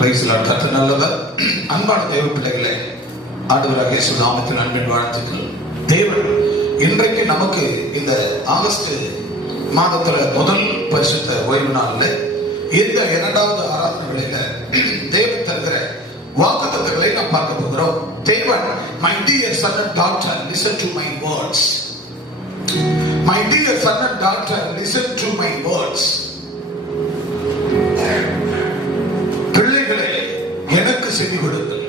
கர்த்தர் நல்லவர். அன்பான தேவ பிள்ளைகளே, ஆண்டவராகிய இயேசு நாமத்தின் அன்பின் வாழ்த்துக்கள். தேவன் இன்றைக்கு நமக்கு இந்த ஆகஸ்ட் மாதத்துல முதல் பரிசுத்த ஓய்வு நாள்ல இந்த இரண்டாவது ஆராதனை வேளையில தேவன் தருகிற வாக்குத்தத்தங்களை நாம் பார்க்க போகிறோம். தேவன், my dear son and daughter, listen to my words. My dear son and daughter, listen to my words. பிள்ளைகளே, எனக்கு செவி கொடுங்கள்.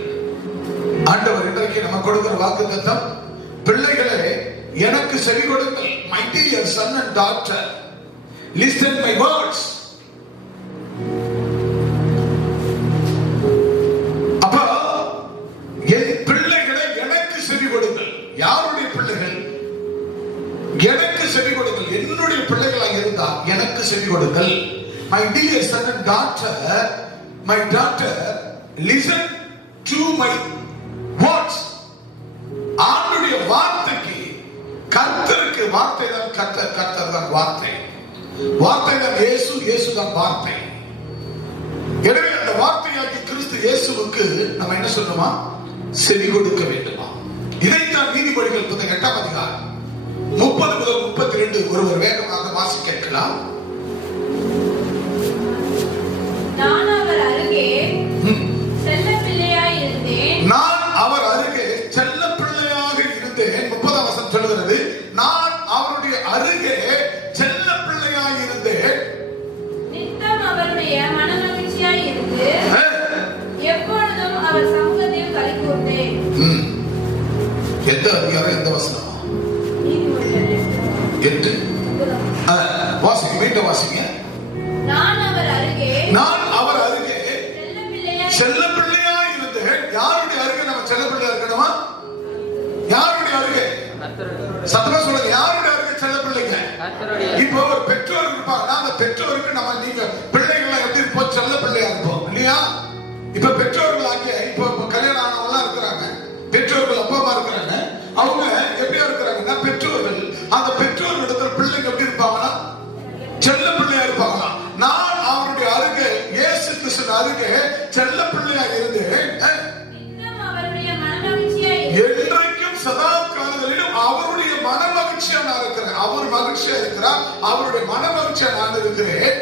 ஆண்டவர் இன்றைக்கு நமக்கு கொடுக்கிற வாக்குத்தத்தம், பிள்ளைகளே எனக்கு செவி கொடுங்கள். My dear son and daughter, listen my words. அப்ப என் பிள்ளைகளை எனக்கு செவி கொடுங்கள். யாருடைய பிள்ளைகள்? எனக்கு செவி கொடுங்கள். என்னுடைய பிள்ளைகளாக இருந்தால் எனக்கு செவி கொடுங்கள். My dear son and daughter, my daughter, listen to my words. ஆண்டுடைய வார்த்தைக்கு, கர்த்தருக்கு வார்த்தை தான் கர்த்தர், கர்த்தர் தான் வார்த்தை, வார்த்தை தான் இயேசு, இயேசு தான் வார்த்தை. எனவே அந்த வார்த்தையாகிய கிறிஸ்து இயேசுவுக்கு நம்ம என்ன சொல்லணுமா? செவி கொடுக்க வேண்டுமா? இதைத்தான் நீதிமொழிகள் 8ஆம் அதிகாரம் 30 முதல் 32 ஒருவர் வேகமாக வாசி கேட்கலாம். நான் அவர் அருகே செல்ல பிள்ளையாய் இருந்தேன். நான் அவர் அருகே செல்ல பிள்ளையாக இருந்தேன். 30ஆம் வசனம் சொல்லுகிறது, நான் அவருடைய அருகே செல்ல பிள்ளையாக இருந்தேன். நித்தம் அவருடைய மனமகிழ்ச்சியாய் இருந்து எப்பொழுதும் அவர் சமூகத்தில் களி கூர்ந்தேன். எந்த அதிகாரம், எந்த வசனம்? 8. வாசிங்க, மீண்டும் வாசிங்க. நான் அவர் அருகே, நான் அவர் அருகே செல்ல பிள்ளையாய் இருந்தேன். யாருடைய அருகே நம்ம செல்ல பிள்ளையா இருக்கணுமா? யாருடைய அருகே? சத்தமா சொல்லுங்க. யாருடைய அருகே செல்ல பிள்ளைங்க? இப்போ ஒரு பெற்றோர் இருப்பாங்க. அந்த பெற்றோருக்கு நம்ம, நீங்க பிள்ளைகளை எப்படி இருப்போம்? செல்ல பிள்ளையா இருப்போம் இல்லையா? இப்ப பெற்றோர்கள் ஆகிய, இப்போ கல்யாணம் ஆனவங்க இருக்கிறாங்க, பெற்றோர்கள் அப்பா அம்மா இருக்கிறாங்க. அவங்க எப்படியா இருக்கிறாங்கன்னா பெற்றோர்கள். அந்த பெற்றோர்களிடத்துல பிள்ளைங்க எப்படி இருப்பாங்கன்னா செல்ல பிள்ளையா இருப்பாங்களா? நான் அவருடைய அருகே, இயேசு கிறிஸ்து அருகே செல்ல பிள்ளையாக இருந்து என்றைக்கும் சதா காலங்களிலும் அவருடைய மன மகிழ்ச்சியா நான் இருக்கிறேன். அவர் மகிழ்ச்சியா இருக்கிறார், அவருடைய மன மகிழ்ச்சியா நான் இருக்கிறேன்.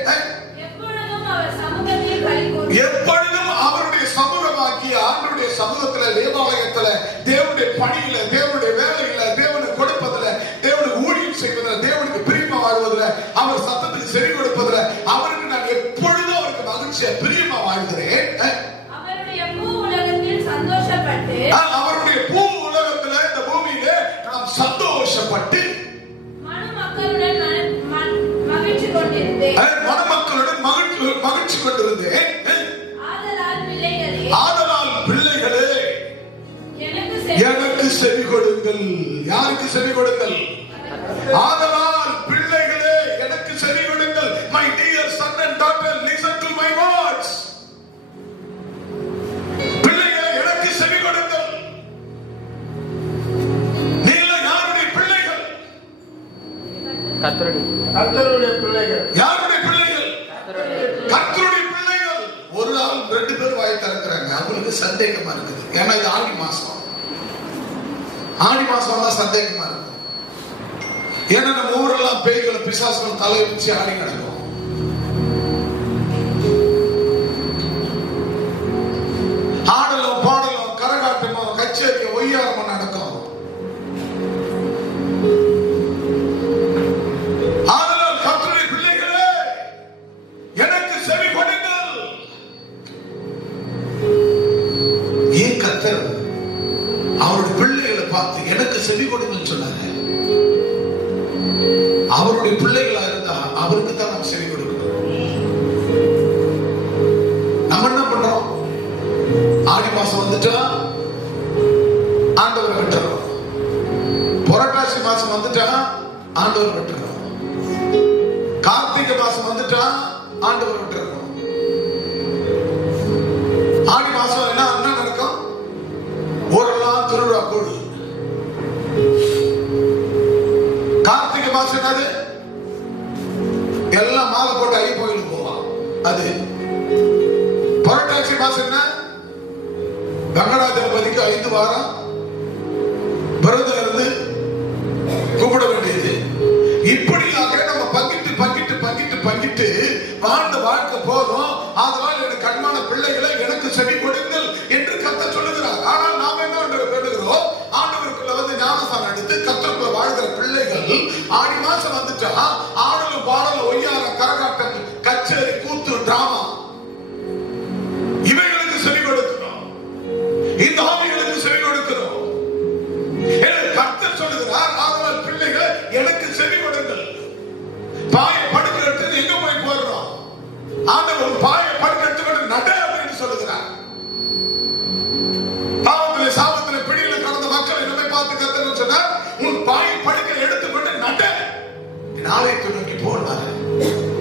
எப்பொழுதும் அவருடைய சமூகமாகிய ஆண்டவருடைய சமூகத்துல, தேவாலயத்துல, தேவனுடைய பணியில, தேவனுடைய வேலையில, தேவனுக்கு கொடுப்பதுல, தேவனுக்கு ஊழியம் செய்வதில், தேவனுக்கு பிரியமா வாழ்வதில், அவர் சத்தத்துக்கு செவி கொடுப்பதில், அவருக்கு நான் எப்பொழுதும் அவருக்கு மகிழ்ச்சியா பிரியமா வாழ்கிறேன். அவருடைய பூ உலகத்தில் சந்தோஷப்பட்டு, அவருடைய பூ உலகத்துல, இந்த பூமியிலே நாம் சந்தோஷப்பட்டு மணமக்களுடன் மகிழ்ச்சி கொண்டிருந்தேன். மணமக்களுடன் மகிழ்ச்சி கொண்டிருந்தேன். ஆதலால் பிள்ளைகளே எனக்கு செவி கொடுங்கள். யாருக்கு செவி கொடுங்கள்? ஆதலால் பிள்ளைகளே எனக்கு செவி கொடுங்கள். My dear son and daughter, listen to my words. பிள்ளைகளே எனக்கு செவி கொடுங்கள். நீங்கள் யாருடைய பிள்ளைகள்? கர்த்தருடைய பிள்ளைகள். யாருடைய பிள்ளைகள்? கர்த்தருடைய பிள்ளைகள். ஒரு ஆள் 2 பேர் வாய் திறக்கிறாங்க. அவங்களுக்கு சந்தேகமா இருக்குது. ஏன்னா இது ஆடி மாசம். ஆடி மாசம் தான் சந்தேகமா இருக்கும். ஏன்னா நம்ம ஊரெல்லாம் பேய்களை, பிசாசுகள் தலையை வச்சு ஆடி நடக்கும். ஆடலும் பாடலும் கரகாட்டமும் கச்சேரியும் ஒய்யாரமும் நடக்கும். ஆதலால் கர்த்தருடைய பிள்ளைகளே எனக்கு செவி கொடுங்கள். ஏன் கர்த்தர் அவருடைய பிள்ளைகளை பார்த்து எனக்கு செவி கொடுங்கன்னு சொன்னாங்க? அவருடைய பிள்ளைகளா இருந்தா அவருக்கு தான் நம்ம செவி கொடுக்கணும். நம்ம என்ன பண்றோம்? ஆடி மாசம் வந்துட்டா ஆண்டவர் விட்டுறோம். புரட்டாசி மாசம் வந்துட்டா ஆண்டவர் விட்டுறோம். கார்த்திகை மாசம் வந்துட்டா ஆண்டவர் விட்டுறோம். ஆடி மாசம் என்ன நடக்கும்? ஊரெல்லாம் திருவிழா கூடு. கார்த்திகை மாசம் என்னது? எல்லாம் மாலை போட்டு ஐ கோயிலுக்கு போவான். அது புரட்டாசி மாசம் என்ன? வெங்கடாஜலபதிக்கு 5 வாரம் விரதம் இருந்து கூப்பிட வேண்டியது. இப்படியாக நம்ம பங்கிட்டு பங்கிட்டு பங்கிட்டு பங்கிட்டு வாழ்ந்த வாழ்க்கை போதும். அதனால் எனக்கு கண்மான பிள்ளைகளை எனக்கு செவி கொடுங்கள் என்று கர்த்தர் சொல்லுகிறார். ஆனால் நாம் என்ன வேண்டுகிறோம்? ஆண்டவருக்குள்ள வந்து ஞானஸ்தானம் எடுத்து கர்த்தருக்குள்ள வாழ்கிற பிள்ளைகள் ஆடி மாசம் வந்துட்டா ஆடலும் பாடலும் ஒய்யார கரகாட்டம் கச்சேரி கூத்து டிராமா இவைகளுக்கு செவி கொடுக்கிறோம். இந்த ஆவிகளுக்கு செவி கொடுக்கிறோம். கர்த்தர் சொல்லுகிறார், ஆதலால் பிள்ளைகள் எனக்கு செவி கொடுங்கள். பாயை படுக்க எடுத்து எங்க போய் போடுறோம்? ஆண்டவர் பாயை படுக்க எடுத்து நட அப்படின்னு சொல்லுகிறார். பாவத்திலே சாபத்திலே பிடியில கடந்த மக்களை நம்மை பார்த்து கர்த்தர் சொன்னார், உன் பாயை படுக்க எடுத்துக்கொண்டு நட ஆலயத்தை நோக்கி போனார்.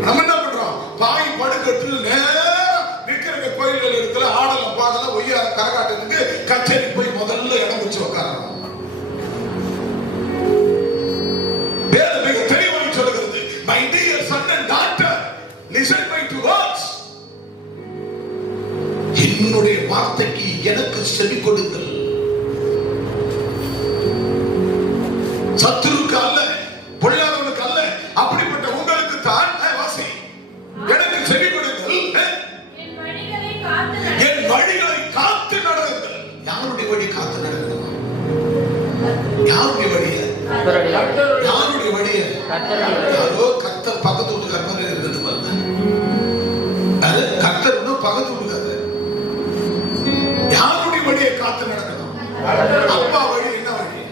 நம்ம என்ன பண்றோம்? பாயை படுக்க எடுத்து நேரம் விக்கிரக கோயில்கள் இருக்கிற ஆடலம் பாடலாம் ஒய்யார கரகாட்டத்துக்கு கச்சேரி போய் முதல்ல இடம் வச்சு உட்காரணும். My dear son and daughter, listen my two words. என்னுடைய வார்த்தைக்கு எனக்கு செவி கொடுங்கள். சத்துருக்கு அல்ல, பொல்லாதவனுக்கு அல்ல, அப்படிப்பட்ட உங்களுக்கு தான் வாசி. எனக்கு செவி கொடுங்கள். என் வழிகளை காத்து நடங்கள். யாருடைய வழி காத்து நடக்கணும்? யாருடைய வழிய? யாருடைய வழிய? யாரோ கர்த்தர் பக்கத்து வீட்டுக்கார மாதிரி இருந்தது பாருங்க. அது கர்த்தர் இன்னும் பக்கத்து வீட்டுக்காரு. யாருடைய வழியை காத்து நடக்கணும்? அப்பா வழி என்ன வழி?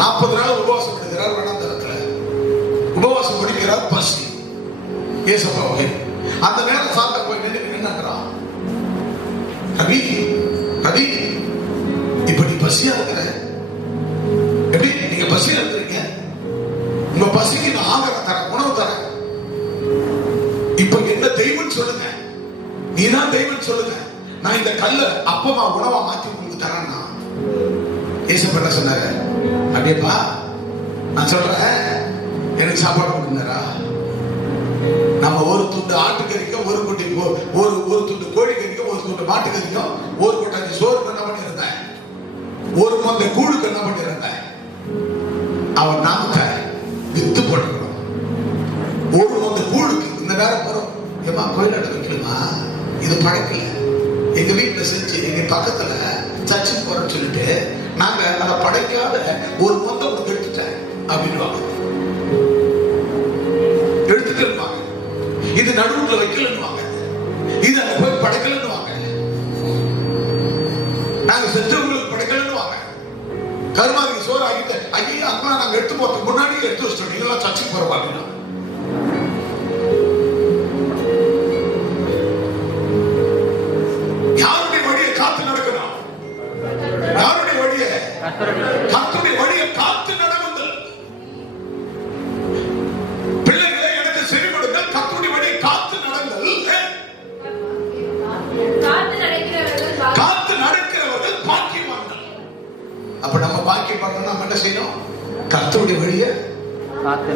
40 நாள் உபவாசம் எடுக்கிறார். வனாந்தரத்துல உபவாசம் முடிக்கிறார். பசி ஏசப்பா வகை. அந்த நேரம் சாப்பிட்ட போய் நின்னுக்கிறான். கவி கவி இப்படி பசியா இருக்கிற, எப்படி நீங்க பசியா இருக்கிறீங்க? உங்க பசிக்கு நான் ஆகாரம் தரேன், உணவு தரேன். இப்ப என்ன தெய்வம் சொல்லுங்க, நீதான் தெய்வம் சொல்லுங்க. நான் இந்த கல்ல அப்பமா உணவா மாத்தி உங்களுக்கு தரேன்னா ஏசப்பா என்ன சொன்னாரு? அப்படியேப்பா நான் சொல்றேன், எனக்கு சாப்பாடு கொடுங்கறா. நம்ம ஒரு துண்டு ஆட்டுக்கறிக்கும் ஒரு குட்டி ஒரு துண்டு கோழிக்கறிக்கும் ஒரு துண்டு மாட்டுக்கறிக்கும் ஒரு கொட்டாஞ்சி சோறு என்ன பண்ணிருந்தேன், ஒரு மந்த கூழுக்கு என்ன பண்ணிருந்தேன். அவன் நாம வித்து போட்டுக்கணும். ஒரு மந்த கூழுக்கு இந்த நேரம் போறோம். ஏமா கோயில் வைக்கணுமா? இது பழக்கல. எங்க வீட்டுல செஞ்சு எங்க பக்கத்துல சர்ச்சுக்கு போறோம்னு சொல்லிட்டு நாங்க அதை படைக்காத ஒரு மொந்த கொடுத்து எடுத்துட்டேன் அப்படின்னு எடுத்துட்டு இது நடுவுல வைக்கலன்னுவாங்க, இது அங்க போய் படைக்கலன்னுவாங்க, நாங்க செஞ்சவங்களுக்கு படைக்கலன்னுவாங்க. கருமாதிக்கு சோறு ஆகிட்டு ஐயா அம்மா நாங்க எடுத்து போறதுக்கு முன்னாடி எடுத்து வச்சிட்டோம், நீங்களாம் சர்ச்சுக்கு போற பாத்தீங்கன்னா. யாருடைய வழியை காத்து நடக்கணும்? யாருடைய வழியை? கர்த்தருடைய வழியை காத்து நடவுங்கள். பிள்ளைகளை எனக்கு செவி கொடுங்கள். கர்த்தருடைய வழியை காத்து நடங்கள். காத்து நடக்கிறவர்கள் பாக்கியவான்கள். அப்ப நம்ம பாக்கியப்படணும். நம்ம என்ன செய்யணும்? கர்த்தருடைய வழியை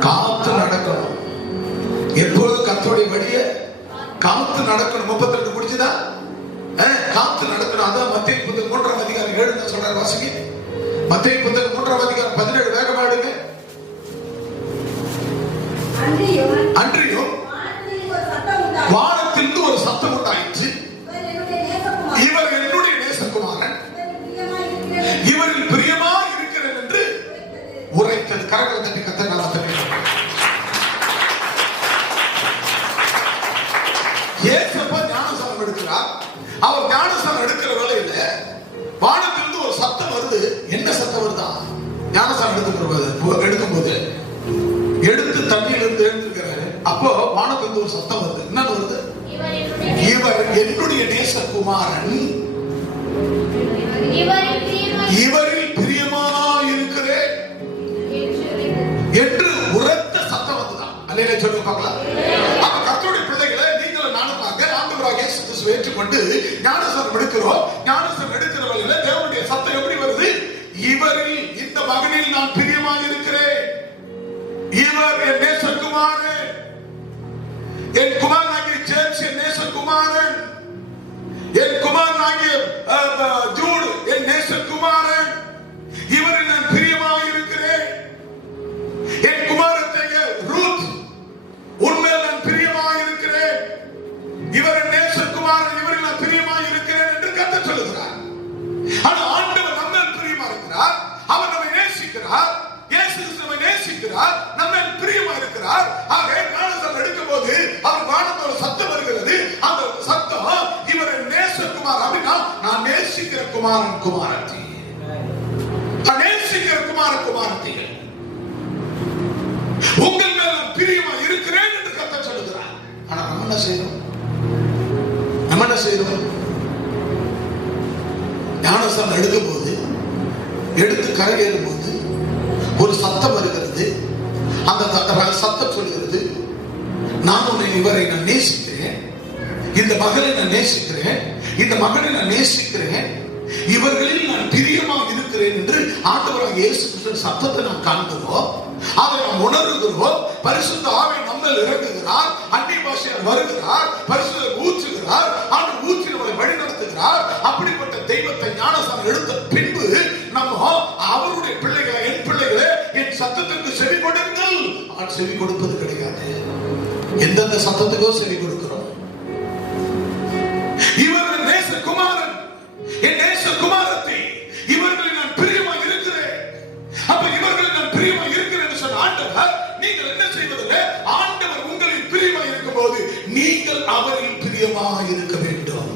காத்து நடக்கணும். எப்பொழுது கர்த்தருடைய வழியை காத்து நடக்கணும். 32 முடிச்சுதா? காத்து நடக்கணும். அதான் மத்தேயு புத்தகம் 3ஆம் அதிகாரம் 7 சொல்றாரு. வாசிங்க. மத்தேயு புத்தகம் 3ஆம் அதிகாரம் 17 வேகமா எடுங்க. அன்றியும் வானத்திலிருந்து ஒரு சத்தம் உண்டாயிற்று. இவர் என்னுடைய நேசகுமாரன், இவரில் பிரியமா இருக்கிறேன் என்று உரைத்தது. கரங்களை தட்டி கர்த்தர் நாமத்தை ஏசப்பா ஞானஸ்நானம் எடுக்கிறார். அவர் ஞானஸ்நானம் எடுக்கிற வேளையில வானத்திலிருந்து ஒரு சத்தம் வருது. என்ன சத்தம் வருதா? ஞானஸ்நானம் எடுக்கும்போது எடுத்து தண்ணியில இருந்து எழுந்திருக்கிறாரு. அப்போ வானத்திலிருந்து ஒரு சத்தம் வருது. என்ன வருது? இவர் என்னுடைய நேசகுமாரன், இவரில் பிரியமா இருக்கிறேன் என்று உரத்த சத்தம் வந்துதான். அல்லேலூயா சொல்லி பார்க்கலாம். அப்ப கர்த்தருடைய பிள்ளைகளை நீங்களும் நானும் ஆண்டவராகிய இயேசு கிறிஸ்துவை ஏற்றுக்கொண்டு ஞானஸ்நானம் எடுக்கிறோம். ஞானஸ்நானம் எடுக்கிற வழியில தேவனுடைய சத்தம் எப்படி வருது? இவரில், இந்த மகனில் நான் பிரியமாக இருக்கிறேன், இவர் என் நேசகுமாரன், என் குமாரனாகிய ஜேம்ஸ் என் நேசகுமாரன், என் குமாரனாகிய ஜூட் என் நேசகுமாரன், இவரில் நான் பிரியமாக இருக்கிறேன். என் குமாரத்திய ரூத், உன்மேல் நான் பிரியமாக இருக்கிறேன். இவர் என் நேசகுமாரன், இவரில் நான் பிரியமாக இருக்கிறேன் என்று கர்த்தர் சொல்லுகிறார். ஆனா ஆண்டவர் நம்ம பிரியமா இருக்கிறார். அவர் நம்மை நேசிக்கிறார். இயேசு கிறிஸ்து நம்மை நேசிக்கிறார். நம்ம பிரியமா இருக்கிறார். ஆக ஞானஸ்நானம் எடுக்கும் போது அவர் வானத்தோட சத்தம் வருகிறது. அந்த சத்தம் இவர் நேசகுமார் அப்படின்னா நான் நேசிக்கிற குமாரன் குமாரத்தி, நான் நேசிக்கிற குமாரன் குமாரத்தி, உங்கள் மேல் நான் பிரியமா இருக்கிறேன் என்று கர்த்தர் சொல்லுகிறார். ஆனா நம்ம என்ன செய்யணும்? நம்ம என்ன செய்யணும்? ஞானஸ்நானம் எடுக்கும் போது, எடுத்து கரையேறும் போது ஒரு சத்தம் வருகிறது. அந்த சத்தம் சொல்கிறது, நான் உன்னை இவரை நான் நேசிக்கிறேன், இந்த மகளை நான் நேசிக்கிறேன், இந்த மகனை நான் நேசிக்கிறேன், இவர்களில் நான் பிரியமாக இருக்கிறேன் என்று ஆண்டவராகிய இயேசு கிறிஸ்துவின் சத்தத்தை நாம் காண்கிறோம். அதை நாம் உணர்கிறோம். பரிசுத்த ஆவி நம்மில் இறங்குகிறார். அந்நிய பாஷையால் வருகிறார். பரிசுத்தர் ஊற்றுகிறார். ஆண்டவர் ஊற்றி நம்மளை வழி நடத்துகிறார். அப்படிப்பட்ட தெய்வத்தை ஞானஸ்நானம் எடுத்த பின்பு நம்ம அவருடைய பிள்ளைகளை, என் பிள்ளைகளே என் சத்தத்திற்கு செவி கொடுங்கள். ஆனால் செவி கொடுப்பது கிடையாது. எந்தெந்த சத்தத்துக்கோ செவி கொடுக்கிறோம். இவர்கள் நேசகுமாரன், என் நேசகுமாரத்தை, இவர்களில் நான் பிரியமாக இருக்கிறேன். அப்ப இவர்களில் நான் பிரியமாக இருக்கிறேன் என்று சொன்ன ஆண்டவர், நீங்கள் என்ன செய்வதில்லை? ஆண்டவர் உங்களில் பிரியமாக இருக்கும் போது நீங்கள் அவரில் பிரியமாக இருக்க வேண்டும்.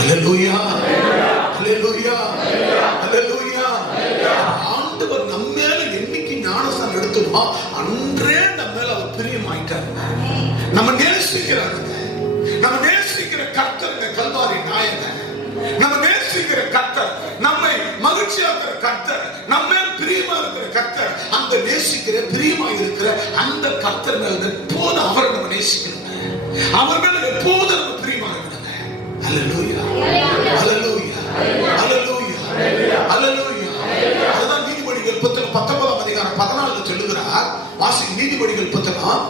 அல்லேலூயா, அல்லேலூயா, அல்லேலூயா. ஆண்டவர் நம்ம மேல என்னைக்கு ஞானஸ்நானம் எடுத்துமா அன்றே நம்ம மேல அவர் பிரியமாயிட்டார். நம்ம நேசிக்கிறாங்க, நம்ம நேசிக்கிற கர்த்தருங்க, கல்வாரி நாயகன், நம்ம நேசிக்கிற கர்த்தர், நம்மை மகிழ்ச்சியாக்குற கர்த்தர், நம்ம பிரியமா இருக்கிற கர்த்தர், அந்த நேசிக்கிற பிரியமா இருக்கிற அந்த கர்த்தர் மேல எப்போதும் அவரை நம்ம நேசிக்கணும். அவர் மேல எப்போதும் நம்ம பிரியமா இருக்கணும். அல்லேலூயா, அல்லேலூயா, அல்லேலூயா, அல்லேலூயா. அதுதான் நீதிமொழிகள் புத்தகம் 19ஆம் அதிகாரம் 14 சொல்லுகிறார். வாசி, நீதிமொழிகள் புத்தகம்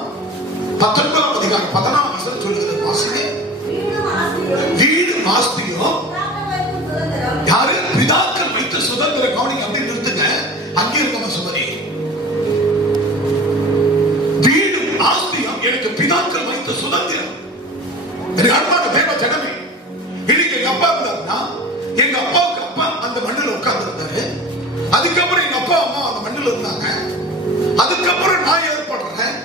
19ஆம் அதிகாரம் 14ஆம் வசனம் சொல்லுகிறது. வாசிங்க. வீடும் ஆஸ்தியும் யாரு? பிதாக்கள் வைத்த சுதந்திரம். கவனிங்க, அப்படி நிறுத்துங்க. அங்கே இருக்க சுமதி. வீடும் ஆஸ்தியும் எனக்கு பிதாக்கள் வைத்த சுதந்திரம். அன்பான தேவ ஜனமே, இன்னைக்கு எங்க அப்பா இருந்தாருன்னா, எங்க அப்பாவுக்கு அப்பா அந்த மண்ணில் உட்கார்ந்து இருந்தாரு. அதுக்கப்புறம் எங்க அப்பா அம்மா அந்த மண்ணில் இருந்தாங்க. அதுக்கப்புறம் நான் ஏற்படுறேன்.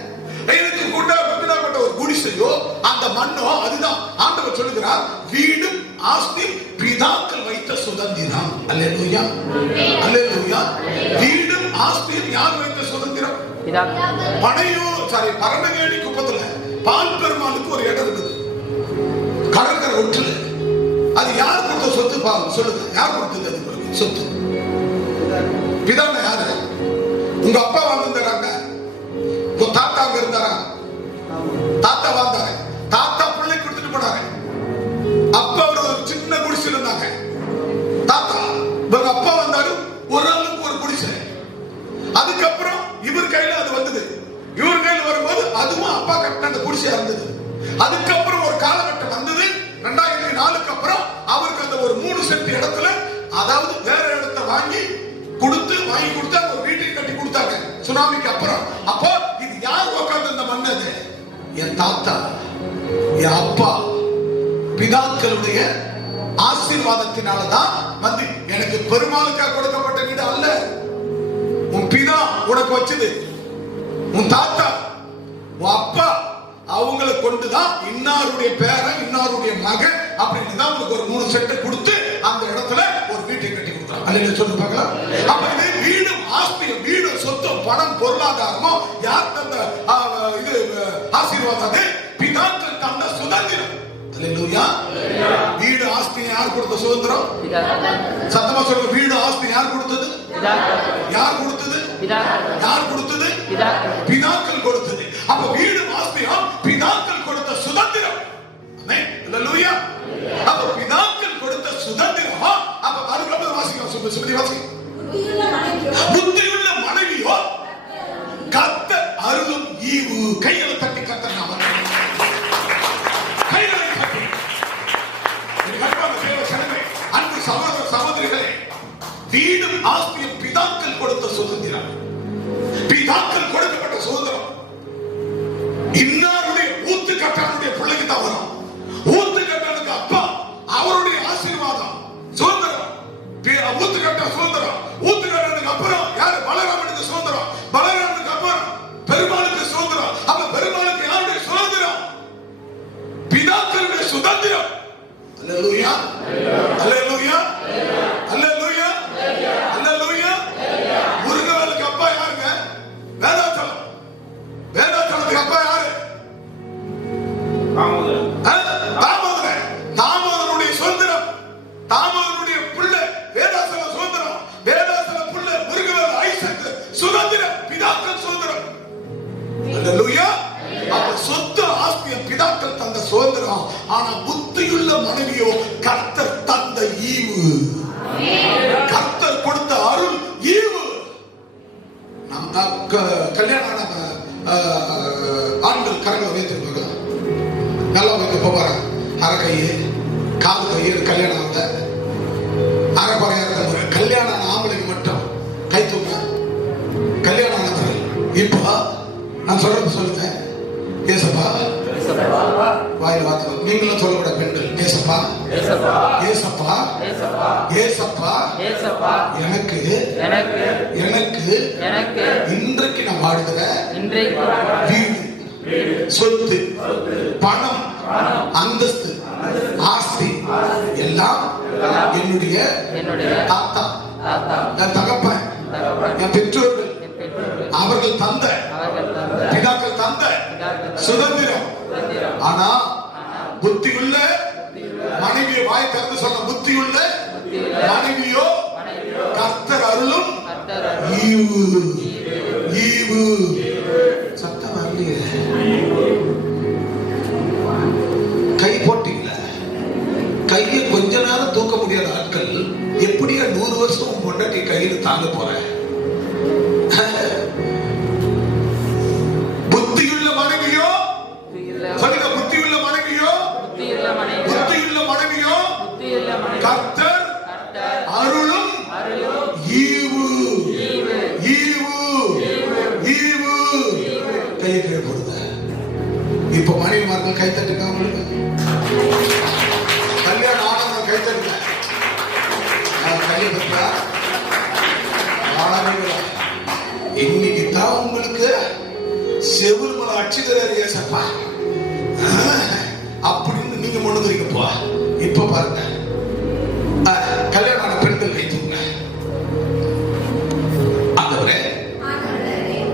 எனக்கு கூட்டப்பட்ட ஒரு குடிசையோ அந்த மண்ணோ, அதுதான் ஆண்டவர் சொல்லுகிறார். வீடும் ஆஸ்தி பிதாக்கள் வைத்த சுதந்திரம். அல்லேலூயா, அல்லேலூயா. வீடும் ஆஸ்தியும் யார் வைத்த சுதந்திரம்? பரமகேணி குப்பத்துல பால் பெருமாளுக்கு ஒரு இடம் இருக்குது, கடற்கரை ஒற்றுல. அது யார் கொடுத்த சொத்து? சொல்லுங்க, யார் கொடுத்தது அது சொத்து? பிதான யாரு? உங்க அப்பா வாழ்ந்துறாங்க, உங்க தாத்தா அங்க இருந்தாரா? தாத்தா வாழ்ந்தாரு. தாத்தா பிள்ளை கொடுத்துட்டு போனாரு. அப்ப அவர் ஒரு சின்ன குடிசையில் இருந்தாங்க. தாத்தா இவங்க அப்பா வந்தாரு, ஒரு ஆளுக்கு ஒரு குடிசை. அதுக்கப்புறம் இவர் கையில அது வந்தது. இவர் கையில வரும்போது அதுவும் அப்பா கட்டின அந்த குடிசையா இருந்தது. அதுக்கப்புறம் ஒரு காலகட்டம் வந்தது 2004க்கு அப்புறம் அவருக்கு அந்த ஒரு 3 சென்ட் இடத்துல, அதாவது வேற இடத்தை வாங்கி கொடுத்து ஒரு வீட்டை கட்டி கொடுத்தாங்க சுனாமிக்கு அப்புறம். அப்போ இது யார் உட்கார்ந்து இந்த மண்ணது? என் தாத்தா, என் அப்பா, பிதாக்களுடைய ஆசீர்வாதத்தினாலதான் வந்து. எனக்கு பெருமாளுக்காக கொடுக்கப்பட்ட வீடு அல்ல. உன் பிதா உனக்கு வச்சது, உன் தாத்தா, உன் அப்பா, அவங்களை கொண்டுதான் இன்னாருடைய பேரன், இன்னாருடைய மகன் அப்படின்னு தான் உங்களுக்கு ஒரு 3 சென்ட் கொடுத்து அந்த இடத்துல ஒரு வீட்டை கட்டி கொடுத்தாங்க. அல்ல சொல்லு பார்க்கலாம். அப்ப இது வீடும் ஆஸ்தியும், வீடு சொத்தும் பணம் பொருளாதாரமோ யார் தந்த இது ஆசீர்வாதம்? பிதாக்கள் தந்த சுதந்திரம். அல்லேலூயா. வீடு ஆஸ்தி யார் கொடுத்த சுதந்திரம்? சத்தமா சொல்லுங்க. வீடு ஆஸ்தி யார் கொடுத்தது? யார் கொடுத்தது? யார் கொடுத்தது? பிதாக்கள் கொடுத்தது. அப்ப வீடு ஆஸ்தியும் பிதாக்கள் கொடுத்த சுதந்திரம். அல்லேலூயா. அப்ப பிதாக்கள் கொடுத்த சுதந்திரம். அப்ப அதுக்கப்புறம் வாசிக்கலாம். சுமதி வாசிங்க. புத்தியுள்ள மனைவியோ கர்த்தர் அருளும் ஈவு. கைகளை தட்டி கர்த்தர் நாமம். கைகளை தட்டி சுதந்திரம். அல்லேலூயா, அல்லேலூயா, அல்லேலூயா, அல்லேலூயா. முருகனுக்கு அப்பா யாருங்க? வேதாச்சலம். வேதாச்சலத்துக்கு அப்பா யாரு? தாமோதரன். தாமோதரனுடைய சுதந்திரம், தாமோதரனுடைய பிள்ளை வேதாச்சல சுதந்திரம். வேதாச்சல பிள்ளை முருகன் ஐசக் சுதந்திரம், பிதாக்கள் சுதந்திரம். அல்லேலூயா. அப்ப சொத்து ஆஸ்திய பிதாக்கள் தந்த சுதந்திரம். ஆனா புத்தியுள்ள மனைவியோ கர்த்தர் தந்த ஈவு. கர்த்தர் கொடுத்த அருள் ஈவு. நம்ம கல்யாணம் ஆண்கள் கரங்களை வைத்திருப்பாங்க, நல்லா வைக்க போறாங்க. அரை கையை காது கையை கல்யாணம் ஆகுத அரை குறையா இருக்க கல்யாணம் ஆம்பளைக்கு மட்டும் கை தூங்க கல்யாணம் ஆனவர்கள். இப்போ நான் சொல்றது சொல்லுங்க. ஏசப்பா வாயில் வார்த்தை நீங்களும் சொல்லக்கூட பெண்கள். ஏசப்பா, ஏசப்பா, ஏசப்பா, எனக்கு இன்றைக்கு நான் வாழுகிற வீடு, சொத்து, பணம், அந்தஸ்து, ஆஸ்தி எல்லாம் என்னுடைய தாத்தா, என் தகப்பன், என் பெற்றோர்கள் அவர்கள் தந்த பிதாக்கள் தந்த சுதந்திரம். ஆனா புத்தியுள்ள மனைவியை வாய் திறந்து சொன்ன புத்தியுள்ள மனைவியோ கர்த்தர் அருளும் ஈவு. ஈவு சத்தம் வரலையே. கை போட்டீங்களா? கையை கொஞ்ச நேரம் தூக்க முடியாத ஆட்கள் எப்படியா 100 வருஷம் பொண்டாட்டி கையில் தாங்க போற? புத்தியுள்ள மனைவியோ சொல்லுங்க, புத்தியுள்ள மனைவியோ, புத்தியுள்ள மனைவியோ கர்த்தர் அருளும் ஈவு. ஈவு, ஈவு. கையை கீழே போடுங்க. இப்ப மனைவிமார்கள் கை தட்டுங்க. அவங்களுக்கு கல்யாணம் ஆனவங்க கை தட்டுங்க. கையை தட்டா இன்னைக்கு தான் உங்களுக்கு செவுருமலை அடிச்சுக்கிறாரு ஏசப்பா அப்படின்னு நீங்க முன்னுக்குறீங்கப்பா. இப்ப பாருங்க, கல்யாணம் ஆன பெண்கள் வைத்துங்க.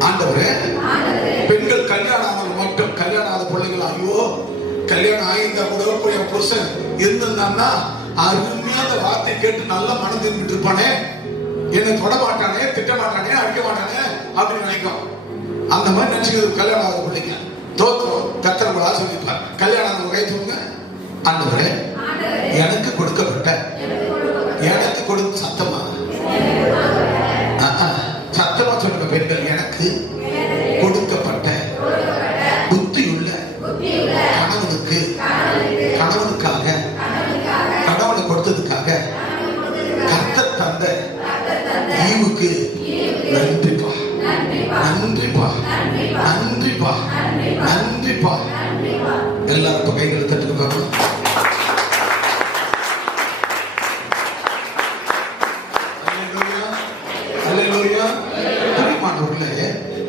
ஆண்டவரே பெண்கள் கல்யாணம் ஆனவங்க மட்டும், கல்யாணம் ஆன பிள்ளைங்களா, ஐயோ கல்யாணம் ஆயிருந்தா கூட போய் என் புருஷன் இருந்திருந்தான்னா அருமையா அந்த வார்த்தை கேட்டு நல்லா மனம் திரும்பிட்டு இருப்பானே, என்னை தொட மாட்டானே, திட்ட மாட்டானே, அடிக்க மாட்டானே அப்படின்னு நினைக்கும். அந்த மாதிரி நினைச்சுக்கிறது கல்யாணம் ஆகிற பிள்ளைங்க. தோற்றம் கர்த்தர் ஆசீர்வதிப்பார். கல்யாணம் கைத்துவங்க. ஆண்டவரே எனக்கு கொடுக்கப்பட்ட, எனக்கு கொடுத்த சத்தமா சத்தமா சொல்லுங்க பெண்கள், எனக்கு கொடுக்கப்பட்ட புத்தியுள்ள கணவனுக்கு, கணவனுக்காக, கணவனை கொடுத்ததுக்காக கர்த்தர் தந்த ஈவுக்கு நன்றிப்பா, நன்றிப்பா, நன்றிப்பா, நன்றிப்பா. எல்லாரும் கைகளை தட்டுக்கு பார்க்கணும்.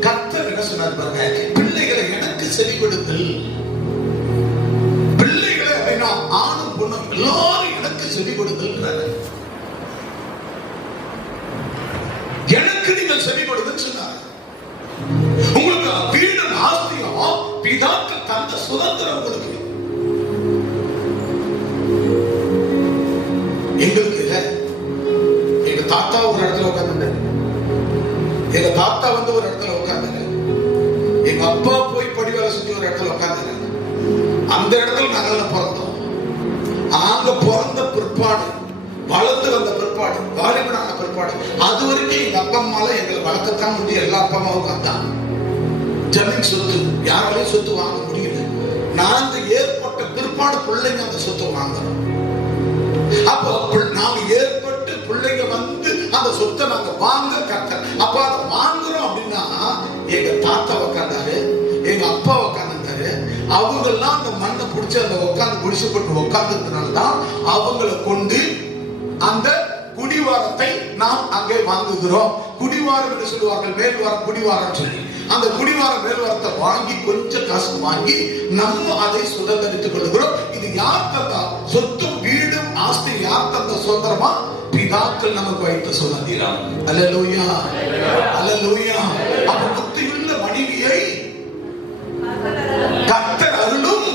கர்த்தர் என்ன சொன்னார் பாருங்க, பிள்ளைகளை எனக்கு செவி கொடுங்கள். பிள்ளைகளை அப்படின்னா ஆணும் பொண்ணும் எல்லாரும் எனக்கு செவி கொடுங்கள். எனக்கு நீங்கள் செவி கொடுங்கன்னு சொன்னார். உங்களுக்கு வீடு ஆஸ்தியம் பிதாக்கள் தந்த சுதந்திரம் உங்களுக்கு. எங்களுக்கு எங்க தாத்தா ஒரு இடத்துல உட்கார்ந்து, எங்க தாத்தா வந்து ஒரு இடத்துல உட்கார்ந்து, எங்க அப்பா போய் படி வேலை செஞ்சு ஒரு இடத்துல உட்கார்ந்து, அந்த இடத்துல நாங்கள் பிறந்தோம். அங்க பிறந்த பிற்பாடு, வளர்ந்து வந்த பிற்பாடு, வாலிபனான பிற்பாடு, அது வரைக்கும் எங்க அப்பா அம்மால எங்களை வளர்க்கத்தான் முடியும். எல்லா அப்பா அம்மாவும் வந்தான். ஜமீன் சொத்து யாராலையும் சொத்து வாங்க முடியல. நாங்க ஏற்பட்ட பிற்பாடு பிள்ளைங்க அந்த சொத்தை வாங்குறோம். அப்போ நாங்க ஏற்பட்டு பிள்ளைங்க வந்து அந்த சொத்தை நாங்க வாங்க கர்த்தர். அப்ப அதை வாங்குறோம் அப்படின்னா எங்க தாத்தா உட்கார்ந்தாரு, எங்க அப்பா உட்கார்ந்தாரு, அவங்க எல்லாம் அந்த மண்ணை பிடிச்சி அந்த உட்கார்ந்து குடிசை போட்டு உட்கார்ந்ததுனாலதான் அவங்களை கொண்டு அந்த குடிவாரத்தை நாம் அங்கே வாங்குகிறோம். குடிவாரம் என்று சொல்லுவார்கள், மேல்வாரம் குடிவாரம் சொல்லி. அந்த குடிவாரம் மேல்வாரத்தை வாங்கி கொஞ்சம் காசு வாங்கி நம்ம அதை சுதந்திரித்துக் கொள்கிறோம். இது யார் சொத்தும் வீடும் ஆஸ்தி யார் தந்த சுதந்திரமா? பிதாக்கள் நமக்கு வைத்த சுதந்திரம். அல்லேலூயா, அல்லேலூயா. அப்ப புத்தியுள்ள மனைவியை கர்த்தர் அருளும்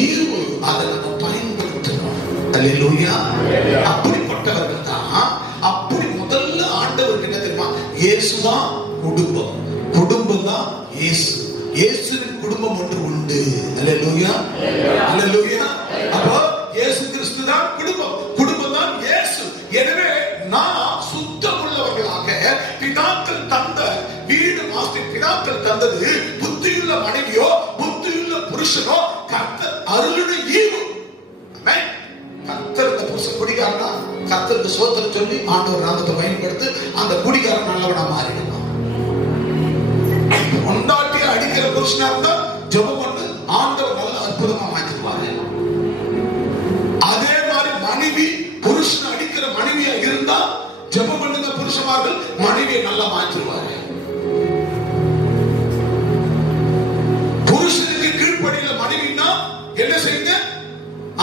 ஈவு, அதை நம்ம பயன்படுத்தணும். அல்லேலூயா. அப்படிப்பட்டவர்கள் தான். அப்படி முதல்ல ஆண்டவருக்கு என்ன தெரியுமா? இயேசுதான் குடும்பம், குடும்பம் தான் இயேசு. இயேசுவின் குடும்பம் ஒன்று உண்டு. அல்லேலூயா, அல்லேலூயா. அப்போ இயேசு கிறிஸ்து தான் குடும்பம், குடும்பம் தான் இயேசு. எனவே நான் சுத்தம் உள்ளவர்களாக பிதாக்கள் தந்த வீடு ஆஸ்தி, பிதாக்கள் தந்தது புத்தியுள்ள மனைவியோ புத்தியுள்ள புருஷனோ கர்த்தர் அருளுடைய ஈவு. கர்த்தர் இந்த புருஷன் குடிகாரனா, கர்த்தருக்கு சோத்திரம் சொல்லி ஆண்டவர் நாமத்தை பயன்படுத்தி அந்த குடிகாரன் நல்லவனா மாறிடுவான். கொண்டாட்டிய அடிக்கிற புருஷனா இருந்தா ஜெபம் பண்ணி ஆண்டவர் நல்ல அற்புதமா மாற்றிடுவாரு. அதே மாதிரி மனைவி புருஷன் அடிக்கிற மனைவியா இருந்தா ஜெபம் பண்ணுங்க புருஷமார்கள், மனைவியை நல்லா மாற்றிடுவாரு. புருஷனுக்கு கீழ்ப்படியில மனைவினா என்ன செய்யுங்க?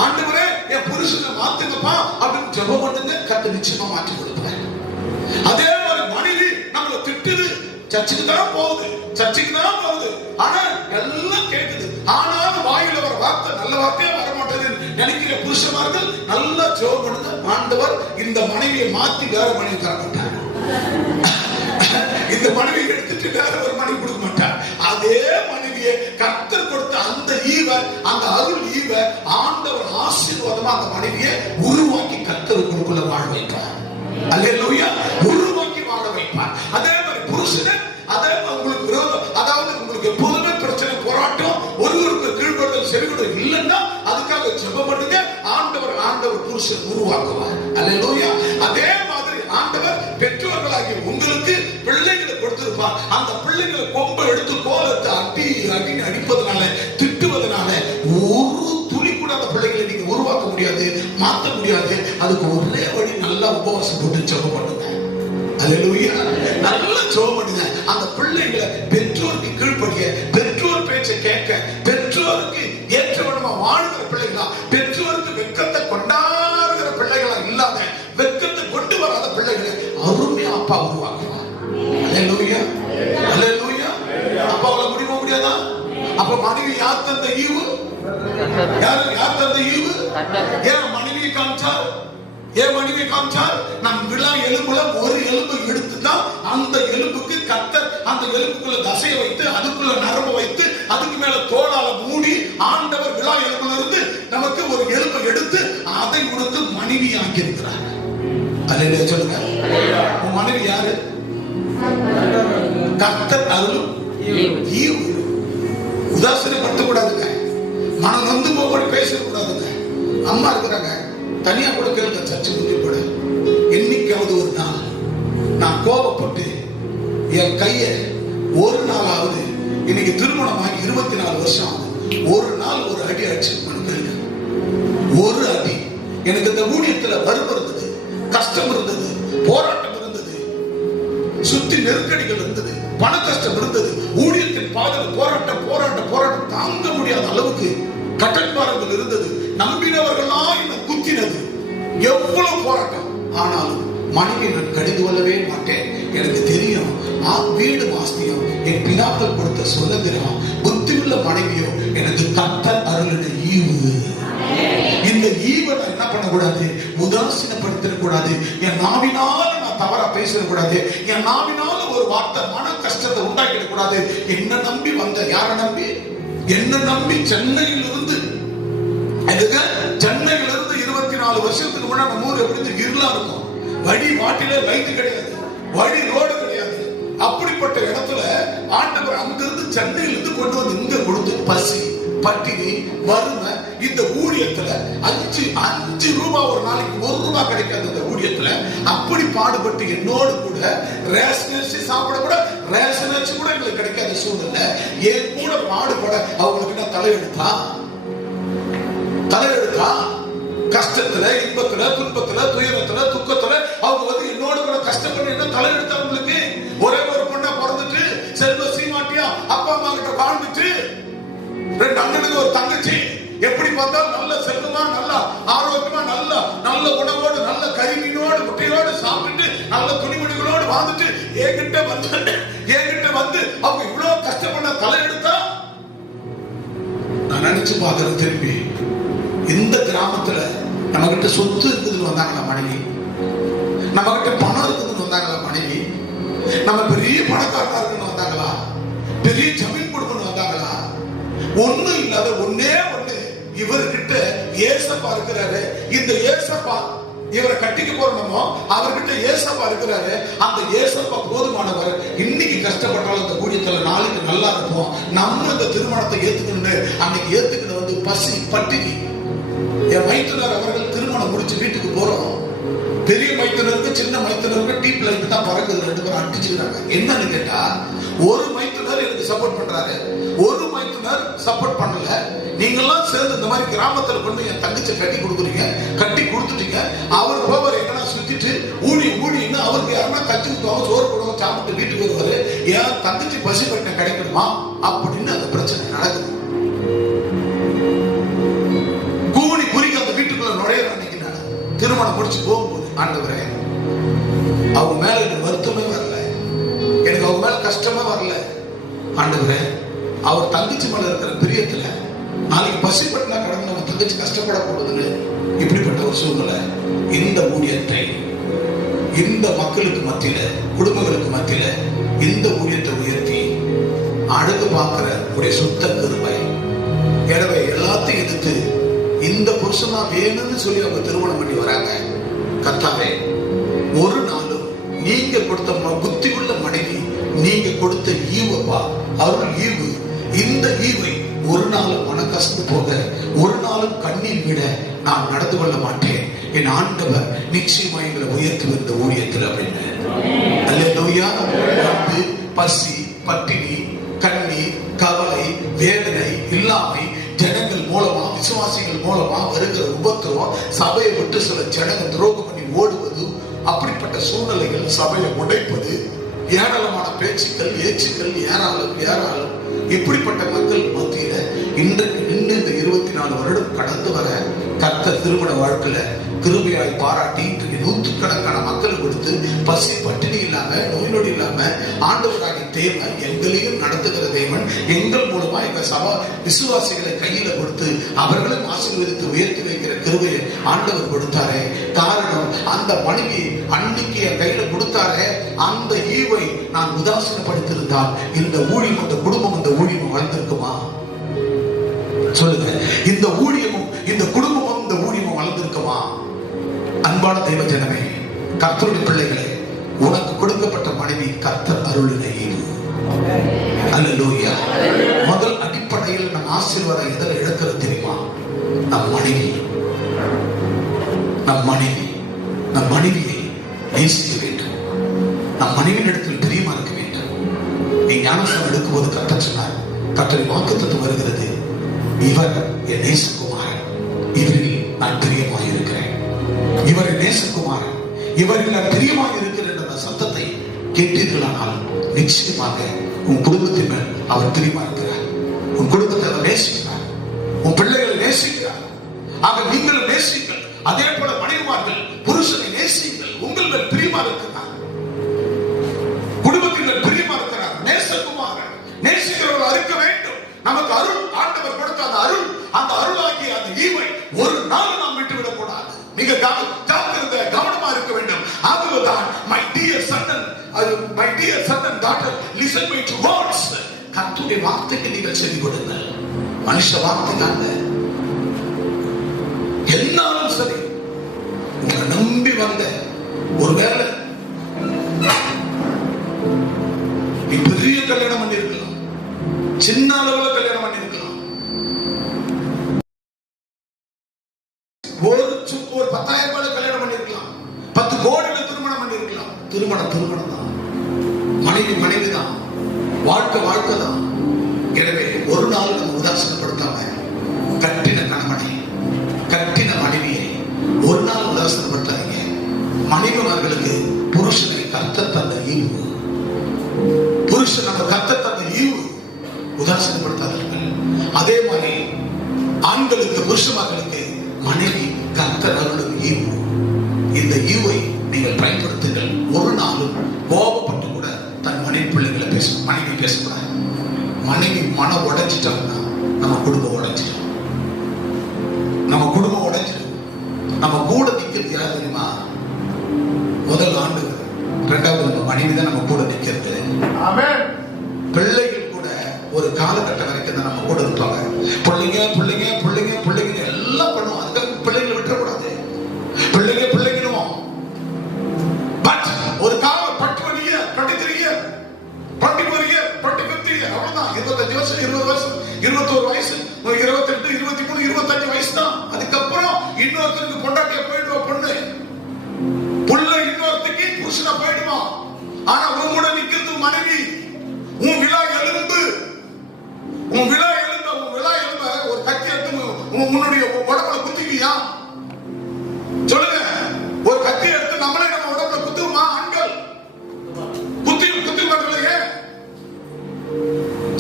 ஆண்டவரே என் புருஷனை மாத்துங்கப்பா அப்படின்னு ஜெபம் பண்ணுங்க, கர்த்தர் நிச்சயமா மாற்றி கொடுப்பாரு. அதே மாதிரி மனைவி நம்மளை திட்டுது, சர்ச்சுக்கு தான் போகுது, சர்ச்சுக்கு தான் போகுது, ஆனா எல்லாம் கேட்குது, ஆனாலும் வாயில வர வார்த்தை நல்ல வார்த்தையா வர மாட்டேது நினைக்கிற புருஷமார்கள் நல்லா ஜெபம் பண்ணுங்க, ஆண்டவர் இந்த மனைவியை மாத்தி வேற மனைவி தர மாட்டார், இந்த மனைவியை எடுத்துட்டு வேற ஒரு மனைவி கொடுக்க மாட்டார். அதே மனைவியை கர்த்தர் கொடுத்த அந்த ஈவ, அந்த அருள் ஈவ ஆண்டவர் ஆசீர்வாதமா அந்த மனைவியை உருவாக்கி கர்த்தருக்குள்ள வாழ வைப்பார். அல்லேலூயா, உருவாக்கி வாழ வைப்பார். அதே மாதிரி புருஷனை, அதே உங்களுக்கு விரோதம், அதாவது உங்களுக்கு எப்போதுமே பிரச்சனை, போராட்டம், ஒருவருக்கு கீழ்ப்படுதல் செவிகொடுதல் இல்லைன்னா அதுக்காக ஜெபம் பண்ணுங்க, ஆண்டவர் புருஷன் உருவாக்குவார். அல்லேலூயா. அதே மாதிரி ஆண்டவர் பெற்றோர்களாகிய உங்களுக்கு பிள்ளைகளை கொடுத்திருப்பார். அந்த பிள்ளைகளை கொம்பை எடுத்து கோலத்தை அடிப்பதனால, திட்டுவதனால ஒரு துளி கூட அந்த பிள்ளைகளை நீங்க உருவாக்க முடியாது, மாற்ற முடியாது. அதுக்கு ஒரே வழி, நல்லா உபவாசம் போட்டு ஜெபம் பண்ணுங்க. அல்லேலூயா, நல்லா ஜெபம் பண்ணுங்க. அந்த பிள்ளைகளை பெற்றோருக்கு கீழ்ப்படிய, பெற்றோர் பேச்சை கேட்க, பெற்றோருக்கு ஏற்றவனமா வாழுகிற பிள்ளைகளா, பெற்றோருக்கு வெட்கத்தை கொண்டாடுகிற பிள்ளைகளா இல்லாத, வெட்கத்தை கொண்டு வராத பிள்ளைகளை அருமையா அப்பா உருவாக்குவார். அல்லேலூயா, அல்லேலூயா. அப்பாவால முடியாதா? அப்ப மனைவி யார் தந்த ஈவு? யார் தந்த ஈவு? ஏன் மனைவியை காமிச்சார்? ஏன் மனைவியை காமிச்சார்? நம் விழா எலும்புல ஒரு எலும்பு எடுத்துதான் அந்த எலும்புக்கு கர்த்தர் அந்த எலும்புக்குள்ள தசையை வைத்து, அதுக்குள்ள நரம்பு வைத்து, அதுக்கு மேல தோளால மூடி ஆண்டவர் விழா எலும்புல இருந்து நமக்கு ஒரு எலும்பை எடுத்து அதை கொடுத்து மனைவி ஆக்கி இருக்கிறார். அல்லேலூயா சொல்லுங்க. உன் மனைவி யாரு? கர்த்தர் அருளும் ஈவு. உதாசீனப்படுத்த கூடாதுங்க, மனம் நொந்து போக பேசக்கூடாதுங்க. அம்மா இருக்கிறாங்க, தனியா கூட கேளுங்க, சர்ச்சை முந்தி கூட. என்னைக்காவது ஒரு நாள் நான் கோபப்பட்டு என் கைய ஒரு நாளாவது, இன்னைக்கு திருமணமாகி 24 வருஷம் ஆகுது, ஒரு நாள் ஒரு அடி அடிச்சு கேளுங்க. ஒரு அடி. எனக்கு இந்த ஊழியத்துல வறுமை இருந்தது, கஷ்டம் இருந்தது, போராட்டம் இருந்தது, சுத்தி நெருக்கடிகள் இருந்தது, பண கஷ்டம் இருந்தது, ஊழியத்தின் பாதல் போராட்டம் தாங்க முடியாத அளவுக்கு கட்டன்பாரங்கள் இருந்தது, நம்பினவர்களாம் என்ன குத்தினது, எவ்வளவு போராட்டம். ஆனாலும் மனைவி நான் கடிந்து கொள்ளவே மாட்டேன். எனக்கு தெரியும் வீடு ஆஸ்தியம் என் பிதாக்கள் கொடுத்த சுதந்திரம், புத்தியுள்ள மனைவியோ எனக்கு கர்த்தர் அருளின ஈவு. இந்த ஈவை நான் என்ன பண்ணக்கூடாது? உதாசீனப்படுத்தக்கூடாது. என் நாவினால நான் தவறா பேசக்கூடாது. என் நாவினால ஒரு வார்த்தை மன கஷ்டத்தை உண்டாக்கிடக்கூடாது. என்ன நம்பி வந்த, யாரை நம்பி? என்ன நம்பி சென்னையில் இருந்து, சென்னையில இருந்து 24 வருஷத்துக்கு முன்னாடி நம்ம ஊர் எப்படி இருளா இருக்கும், வழி வாட்டில லைட் கிடையாது, வழி ரோடு கிடையாது. அப்படிப்பட்ட இடத்துல ஆண்டவர் அங்கிருந்து சென்னையில இருந்து கொண்டு வந்து இங்க கொடுத்து, பசி, பட்டினி, வறுமை, இந்த ஊழியத்துல 5 ரூபாய் ஒரு நாளைக்கு 1 ரூபாய் கிடைக்காது. இந்த ஊழியத்துல அப்படி பாடுபட்டு என்னோடு கூட ரேஷன் அரிசி சாப்பிட கூட, ரேஷன் அரிசி கூட எங்களுக்கு கிடைக்காத சூழ்நிலை. என் கூட பாடுபட அவங்களுக்கு நான் தலையெடுத்தா கஷ்டத்துல, இன்பத்துல, துன்பத்துல, துயரத்துல, துக்கத்துல அவங்க வந்து என்னோட கூட கஷ்டப்பட்டு என்ன தலையெடுத்தவங்களுக்கு. ஒரே ஒரு பொண்ணா பிறந்துட்டு செல்வ சீமாட்டியா அப்பா அம்மா கிட்ட வாழ்ந்துட்டு 2 அண்ணனுக்கு ஒரு தங்கச்சி, எப்படி பார்த்தால் நல்ல செல்வமா, நல்ல ஆரோக்கியமா, நல்ல உணவோடு, நல்ல கறிமீனோடு, முட்டையோடு சாப்பிட்டு நல்ல துணிமணிகளோடு வாழ்ந்துட்டு என்கிட்ட வந்து அவங்க இவ்வளவு கஷ்டப்பட தலையெடுத்தா நான் நினைச்சு பார்க்கிறேன். திரும்பி இந்த கிராமத்துல நம்ம கிட்ட சொத்து இருக்குதுன்னு வந்தாங்களா மனைவி, நம்ம கிட்ட பணம் இருக்குதுன்னு வந்தாங்களா மனைவி, நம்ம பெரிய பணக்காரனா இருக்குன்னு வந்தாங்களா, பெரிய ஜமீன் கொடுக்கணும் வந்தாங்களா? ஒண்ணும் இல்லாத ஒண்ணே ஒண்ணு இவர்கிட்ட ஏசப்பா இருக்கிறாரு. இந்த ஏசப்பா இவரை கட்டிக்க போறோமோ அவர்கிட்ட ஏசப்பா இருக்கிறாரு. அந்த ஏசப்பா போதுமானவர். இன்னைக்கு கஷ்டப்பட்டாலும் இந்த ஊழியத்துல நாளைக்கு நல்லா இருப்போம். நம்ம இந்த திருமணத்தை ஏத்துக்கணும்னு அன்னைக்கு ஏத்துக்கணும் வந்து பசி பட்டினி. என் மைத்துனர் அவர்கள் திருமணம் முடிச்சு வீட்டுக்கு போறோம். பெரிய மைத்துனருக்கு சின்ன மைத்துனருக்கு டீப் லைட் தான் பறக்குது. 2 பேரும் அடிச்சுக்கிறாங்க. என்னன்னு கேட்டா, ஒரு மைத்துனர் எனக்கு சப்போர்ட் பண்றாரு, ஒரு மைத்துனர் சப்போர்ட் பண்ணல. நீங்கெல்லாம் சேர்ந்து இந்த மாதிரி கிராமத்துல கொண்டு என் தங்கச்சி கட்டி கொடுக்குறீங்க, கட்டி கொடுத்துட்டீங்க. அவர் போவார் எங்கன்னா சுத்திட்டு ஊழின்னு அவருக்கு யாருன்னா கட்டி ஊற்றுவாங்க, சோறு போடுவாங்க, சாப்பிட்டு வீட்டுக்கு வருவாரு. ஏன் தங்கச்சி பசி பட்டின கிடைக்கணுமா அப்படின்னு அந்த பிரச்சனை நடக்குது. கூணி குறிக்க அந்த வீட்டுக்குள்ள நுழையிற அன்னைக்கு நான் திருமணம் முடிச்சு போகும்போது, ஆண்டவரே அவங்க மேல எனக்கு வருத்தமே வரல, எனக்கு அவங்க மேல கஷ்டமே வரல. ஆண்டவரே அவர் தங்கச்சி மேல இருக்கிற பிரியத்துல நாளைக்கு பசிப்பட்டினா கடந்து நம்ம தங்கச்சி கஷ்டப்பட போடுதுன்னு இப்படிப்பட்ட ஒரு சூழ்நிலை. இந்த ஊழியத்தை இந்த மக்களுக்கு மத்தியில, குடும்பங்களுக்கு மத்தியில இந்த ஊழியத்தை உயர்த்தி அழகு பார்க்கிற ஒரு சுத்த கிருபை. எனவே எல்லாத்தையும் எதிர்த்து இந்த புருஷனா வேணும்னு சொல்லி அவங்க திருமணம் பண்ணி வராங்க. கர்த்தாவே, ஒரு நாளும் நீங்க கொடுத்த புத்தி உள்ள மனைவி, நீங்க கொடுத்த ஈவப்பா, அருள் ஈவு, இந்த ஈவை ஒரு நாளும் மனக்கசந்து போக, ஒரு நாளும் கண்ணீர் விட நான் நடந்து கொள்ள மாட்டேன். என் ஆண்டவர் நிச்சயமா எங்களை உயர்த்துவ இந்த ஊழியத்தில் அப்படின்னு. அல்லேலூயா. பசி பட்டினி கண்ணீர் கவலை வேதனை இல்லாமை, ஜனங்கள் மூலமா விசுவாசிகள் மூலமா வருகிற உபத்திரம், சபையை விட்டு சில ஜனங்கள் துரோகம் பண்ணி ஓடுவது, அப்படிப்பட்ட சூழ்நிலைகள் சபையை உடைப்பது, ஏராளமான பேச்சுக்கள் ஏச்சுக்கள் ஏராளம் இப்படிப்பட்ட மக்கள் மத்தியில இன்றைக்கு நின்று இந்த 24 வருடம் கடந்து வர கர்த்தர் திருமண வாழ்க்கையில கிருபையாய் பாராட்டி இன்றைக்கு 100கணக்கான மக்கள் கொடுத்து பசி பட்டினி இல்லாம நோய் நொடி இல்லாம ஆண்டவராகிய தேவன் எங்களையும் நடத்துகிற தேவன் எங்கள் மூலமா எங்க சபா விசுவாசிகளை கையில கொடுத்து அவர்களும் ஆசீர்வதித்து உயர்த்தி வைக்கிற கிருபையை ஆண்டவர் கொடுத்தாரே. காரணம், அந்த மனைவி அன்னைக்கு என் கையில கொடுத்தாரே, அந்த ஈவை நான் உதாசீனப்படுத்திருந்தால் இந்த ஊழியம், அந்த குடும்பம், இந்த ஊழியம் வளர்ந்திருக்குமா? சொல்லுங்க. இந்த ஊழியமும் இந்த குடும்பமும் இந்த ஊழியமும் வளர்ந்திருக்குமா? அன்பான தெய்வ ஜனமே, கர்த்தருடைய பிள்ளைகளே, உனக்கு கொடுக்கப்பட்ட மனைவி கர்த்தர் அருளின ஈவு. அல்லேலூயா. முதல் அடிப்படையில் நம் ஆசீர்வாதம் எதில் இழக்கிறது தெரியுமா? நம் மனைவியை நேசிக்க வேண்டும். நம் மனைவியின் இடத்தில் பிரியமா இருக்க வேண்டும். நீ ஞானஸ்நானம் எடுக்கும் போது கர்த்தர் சொன்னார், கர்த்தரின் வாக்குத்தத்தம் வருகிறது, இவர் என் நேசகுமாரன், இவரில் நான் பிரியமாக இருக்கிறேன். இவரை நேசகுமாரன், இவரில் நான் பிரியமாக இருக்கிறேன் என்ற சத்தத்தை கேட்டீர்களானால் நிச்சயமாக உன் குடும்பத்தின் மேல் அவர் பிரியமா இருக்கிறார். உன் குடும்பத்தை அவர் நேசிக்கிறார், உன் பிள்ளைகளை நேசிக்கிறார். ஆக நீங்கள் நேசிங்கள். அதே போல மனைவிமார்கள் புருஷனை நேசிங்கள். உங்கள் மேல் பிரியமா இருக்கிறார், குடும்பத்தின் மேல் பிரியமா இருக்கிறார். நேசகுமாரன், நேசிக்கிறவர்கள் இருக்க வேண்டும். நமக்கு அருள் ஆண்டவர் கொடுத்த அந்த அருளாகிய அந்த ஈவை ஒரு நாள் நாம் விட்டுவிடக் கூடாது. மிக கவனமா இருக்க வேண்டும். அதுதான் my dear son and daughter, listen me to words. கர்த்தருடைய வார்த்தைக்கு நீங்கள் செவி கொடுங்கள். மனுஷ வார்த்தைக்கு அல்ல. என்னாலும் சரி, உங்களை நம்பி வந்த ஒருவேளை நீ பெரிய கல்யாணம் பண்ணி இருக்கலாம், சின்ன அளவுல கல்யாணம் பண்ணி இருக்கலாம், ஒரு 10,000 ரூபாய் கல்யாணம் பண்ணி இருக்கலாம், 10 கோடியில திருமணம் பண்ணி இருக்கலாம். திருமணம் தான், மனைவி தான், வாழ்க்கை தான். எனவே ஒரு நாள் நம்ம உதாசீனப்படுத்தாம கட்டின கணவனை, கட்டின மனைவியை ஒரு நாள் உதாசீனப்படுத்தாதீங்க. மனைவிமார்களுக்கு புருஷனை கர்த்தர் தந்த ஈவு, புருஷன் நம்ம கர்த்தர் தந்த ஈவு உதாசீனப்படுத்தாதீர்கள். அதே மாதிரி ஆண்கள் ஆண்களுக்கு புருஷமார்களுக்கு மனைவி கர்த்தர் அருளும் ஈவு. இந்த ஈவை நீங்கள் பயன்படுத்துங்கள். ஒரு நாளும் கோபப்பட்டு கூட தன் மனைவி பிள்ளைகளை மனைவி பேசக்கூடாது. மனைவி மனம் உடைச்சிட்டோம்னா நம்ம குடும்பம் உடைச்சிட்டோம். நம்ம குடும்பம் உடைச்சிடும். நம்ம கூட நிக்கிறது யார் தெரியுமா? முதல் ஆண்டு, இரண்டாவது நம்ம மனைவி தான் நம்ம கூட நிக்கிறது. பிள்ளைகள் கூட ஒரு காலகட்டம் வரைக்கும் தான் நம்ம கூட இருப்பாங்க. பிள்ளைங்க பிள்ளைங்க பிள்ளைங்க பிள்ளைங்க எல்லாம் பண்ணுவோம். அதுக்காக பிள்ளைங்களை விட்டுறக்கூடாது. பிள்ளைங்க பிள்ளைங்களும் பட் ஒரு காலம் 21 years 23 years 24 years 25 years அவ்வளவுதான். 25 வருஷம் 20 வருஷம் 21 வயசு 28 23 25 வயசு தான். அதுக்கப்புறம் இன்னொருத்தருக்கு பொண்டாட்டியா போயிடுவா பொண்ணு. புள்ள இன்னொருத்துக்கு புருஷனா போயிடுவான். ஆனா உன் கூட நிக்கிறது மனைவி. உன் விழா எலும்பு, உன் விழா எலும்ப ஒரு கத்தி எடுத்து உன்னுடைய உடம்புல குத்திக்கியா? சொல்லுங்க. ஒரு கத்தி எடுத்து நம்ம உடம்புல குத்துமா? ஆண்கள் குத்தி மாட்டலையே.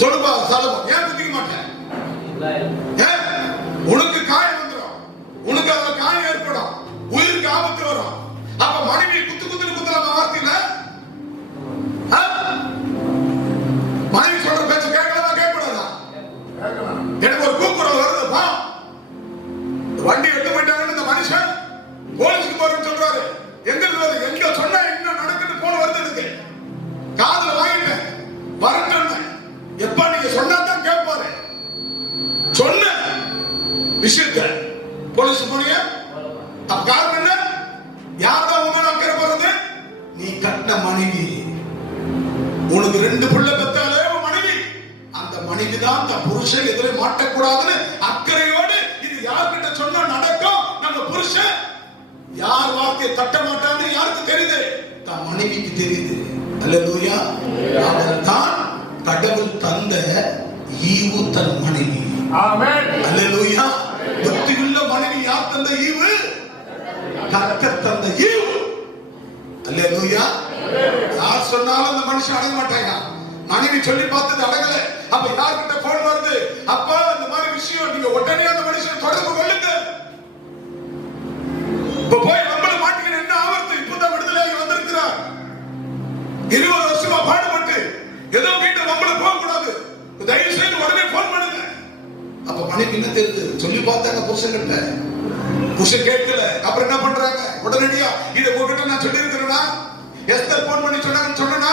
சொல்லுப்பா சாலமோன், ஏன் குத்திக்க மாட்டேன்? உனக்கு காயம் வந்துடும். உனக்கு அதுல காயம் ஏற்படும். உயிருக்கு ஆபத்து வரும். அப்ப மனைவி குத்தலாமா வார்த்தையில? மனைவி சொல்ற பேச்சு கேட்கலாமா கேட்கக்கூடாதா? எனக்கு ஒரு கூக்குரல் வருதுப்பா. வண்டி எடுத்து போயிட்டாங்கன்னு இந்த மனுஷன் போலீஸ்க்கு போறேன்னு சொல்றாரு. எங்க சொன்னா என்ன நடக்குது போன வருது. காதுல வாங்கிட்டேன் வரட்டும். எப்ப நீங்க சொன்னா தான் கேட்பாரு. சொன்ன விஷயத்த போலீஸ் போனீங்க. அப்ப காரணம் என்ன? யார்தான் உங்க அக்கறை போறது? நீ கட்டின மனைவி. உனக்கு 2 பிள்ளை பெற்றாலே மனைவி. அந்த மனைவி தான் தன் புருஷன் எதிரே மாட்டக்கூடாதுன்னு அக்கறையோடு இது யார்கிட்ட சொன்னா நடக்கும். நம்ம புருஷன் யார் வார்த்தையை தட்ட மாட்டான்னு யாருக்கு தெரியுது? தன் மனைவிக்கு தெரியுது. அல்லேலூயா. அவர் தான் கடவுள் தந்த ஈவு தன் மனைவி. ஆமென். அல்லேலூயா. புத்தியுள்ள மனைவி யார் தந்த ஈவு? கர்த்தர் தந்த ஈவு. அல்லேலூயா. யார் சொன்னாலும் அந்த மனுஷன் அடங்க மாட்டாங்க. மனைவி சொல்லி பார்த்தது அடங்கல. அப்ப யார்கிட்ட போன் வருது? அப்பா இந்த மாதிரி விஷயம் நீங்க உடனே அந்த மனுஷனை தொடர்பு கொள்ளுங்க. இப்ப போய் நம்மள மாட்டிக்கிற என்ன ஆவர்த்து? இப்பதான் விடுதலையாகி வந்திருக்கிறார். 20 வருஷமா பாடுபட்டு ஏதோ வீட்டு நம்மள போக கூடாது. தயவு செய்து உடனே போன் பண்ணுங்க. அப்ப மனைவி என்ன தெரியுது? சொல்லி பார்த்தாங்க புருஷன்கிட்ட. புருஷன் கேட்கல. அப்புறம் என்ன பண்றாங்க? உடனடியா இதை உங்ககிட்ட நான் சொல்லி இருக்கிறேன்னா, எஸ்தர் போன் பண்ணி சொன்னாங்கன்னு சொன்னா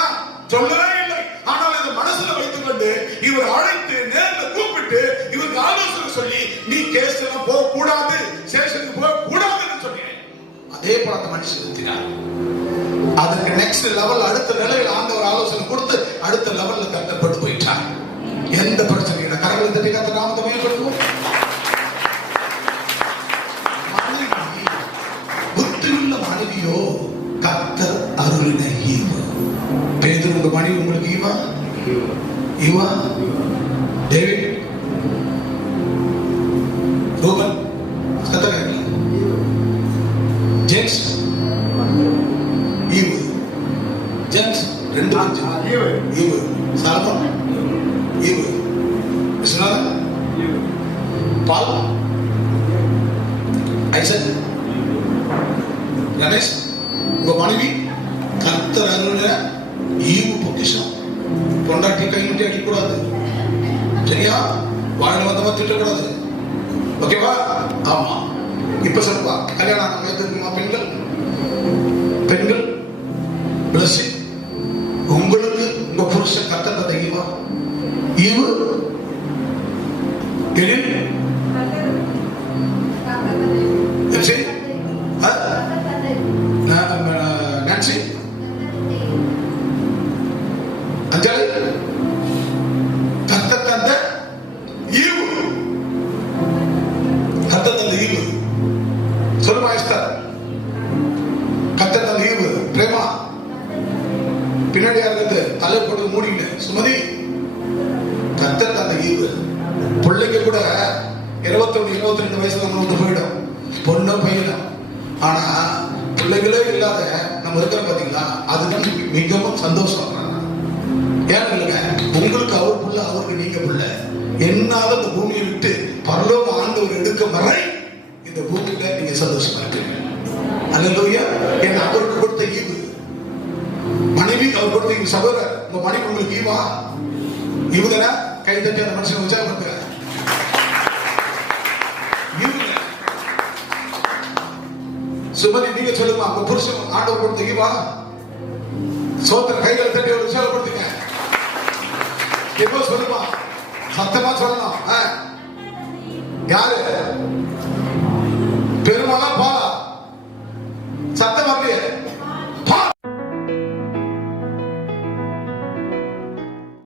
சொல்லவே இல்லை. ஆனால் இதை மனசுல வைத்துக் கொண்டு இவர் அழைத்து நேர்ல கூப்பிட்டு இவருக்கு ஆலோசனை சொல்லி நீ கேஸ் எல்லாம் போக கூடாது, ஸ்டேஷனுக்கு போக கூடாதுன்னு சொன்னேன். அதே போல அந்த மனுஷன் நிறுத்தினார். அதுக்கு நெக்ஸ்ட் லெவல், அடுத்த நிலையில் ஆண்டவர் ஆலோசனை கொடுத்து அடுத்த லெவல்ல கட்டப்பட்டு போயிட்டார். எந்த பிரச்சனையும் கரங்களை தட்டி கத்த நாமத்தை மேம்படுத்துவோம். புத்தியுள்ள மனைவியோ கர்த்தர் அருளின ஈவு. பேதுரு, உங்க மனைவி உங்களுக்கு ஈவா? ஈவா? டேவிட், ரூபன், கத்தர், ஜேம்ஸ் ஈவு. ஜேம்ஸ் 2 ஈவு. சாலமோன் ஈவு. விஸ்வநாதன் பால், ஐசக், ரமேஷ், உங்க மனைவி கர்த்தர் அருளின ஈவு பொக்கிஷம். பொண்டாட்டி கை விட்டு அடிக்கூடாது. சரியா? வாழ வந்தமா திட்டக்கூடாது. ஓகேவா? ஆமா. இப்ப சொல்லுவா, கல்யாணம் வயதுக்குமா பெண்கள் பிளஸிங். உங்களுக்கு உங்க புருஷன் கர்த்தர் தந்த ஈவா? ஈவு நான்சி அஞ்சாலி கர்த்தர் தந்த ஈவு. கர்த்தர் தந்த ஈவு. சொல்லுமா எஸ்தர்? கர்த்தர் தந்த ஈவு. பிரேமா பின்னாடி இருக்கிறது தலை போட்டு மூடிங்க. சுமதி கர்த்தர் தந்த ஈவு. பிள்ளைங்க கூட 21 22 வயசுல நம்ம போயிடும். பொண்ணு பையனும். ஆனா பிள்ளைகளே இல்லாத நம்ம இருக்கிற பாத்தீங்களா, அதுதான் மிகவும் சந்தோஷம். ஏன் இல்லைங்க, உங்களுக்கு அவர் புள்ள, அவருக்கு நீங்க புள்ள. என்னால இந்த பூமியை விட்டு பரலோக ஆண்டு ஆண்டவர் எடுக்கும் வரை இந்த பூமியில நீங்க சந்தோஷமா இருக்கீங்க. அல்லேலூயா. என்ன அவருக்கு கொடுத்த ஈவு. மனைவி அவர் கொடுத்த ஈவு. சகோதரர், உங்க மனைவி உங்களுக்கு ஈவா? ஈவுதானே? கை தட்டி அந்த மனுஷன் உற்சாகப்படுத்துங்க. ஈவுங்க. சுமதி, நீங்க சொல்லுமா, உங்க புருஷன் ஆண்டவர் கொடுத்த ஈவா? சோத்திர கைகளை தட்டி ஒரு உற்சாகப்படுத்துங்க. எப்போ சொல்லுமா, சத்தமா சொல்லணும். யாரு?